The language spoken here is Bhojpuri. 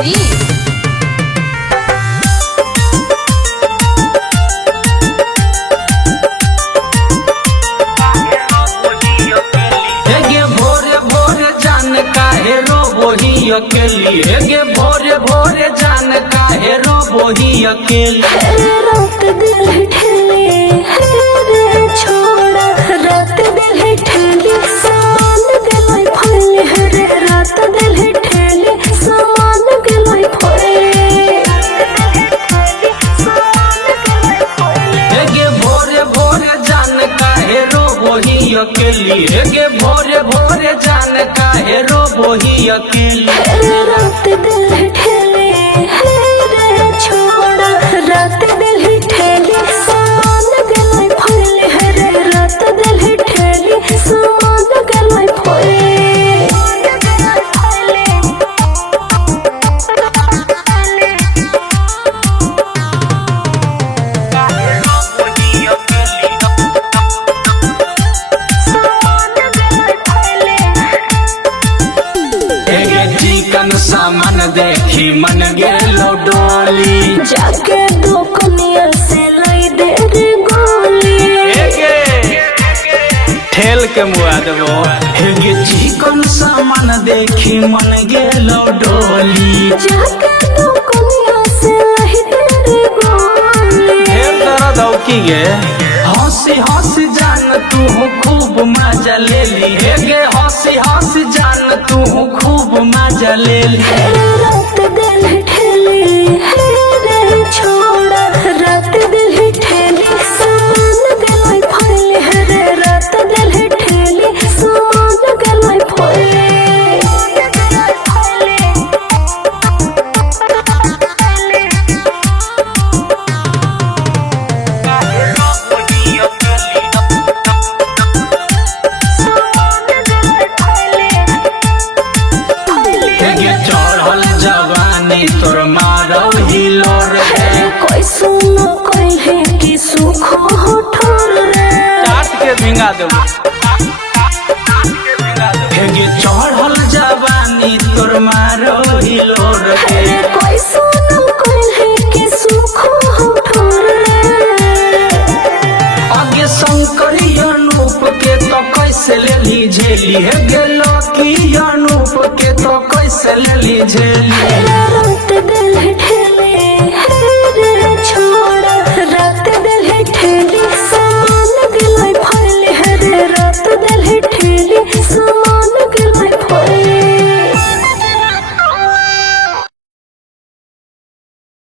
शरीफ। अकेली गे भोरे भोरे जान काहे रोबोही अकेली। रात दिल ठेले रे छोड़ा रात दिल ठेले सामान गलाई फले रे रात दिल ठेले सामान गलाई फले गे भोरे भोरे जान काहे रोबोही अकेली गे भोरे भोरे जान काहे रोबोही अकेली। रात दिल ठेले रे छोड़ा रात दिल ठेले सामान गलाई फले रे रात दिल ठेले सामान गलाई फले। चिकन सामान देखी मन गेलो डोली जाके दो कनिया से लाई दे रे गोली ठेल के मुआ देबो। हेगे चिकन सामान देखी मन गेलो डोली जाके दो कनिया से लाई दे रे गोली। ढेर दर्द हो की गे हंसी हंसी जान तू खूब मजा ले ली हेगे हंसी हंसी जान तू खूब मजा ले ली। रात दिल ठेले रे छोड़ा रात दिल ठेले सामान गलाई फले रे रात दिल ठेले सामान गलाई फले। चढ़ल जवानी तोर मारो हिलो रे कोई सुनो कोई है कि सुख हो ठोर रे काट के भिंगा देबो। हेगे चढ़ल जवानी तोर मारो हिलो रे कोई सुनो कोई है कि सुख हो ठोर रे। आगे शंकरी अनूप के तो कैसे ले ली झेली हेगे लकी अनूप के तो कैसे ले ली झेली।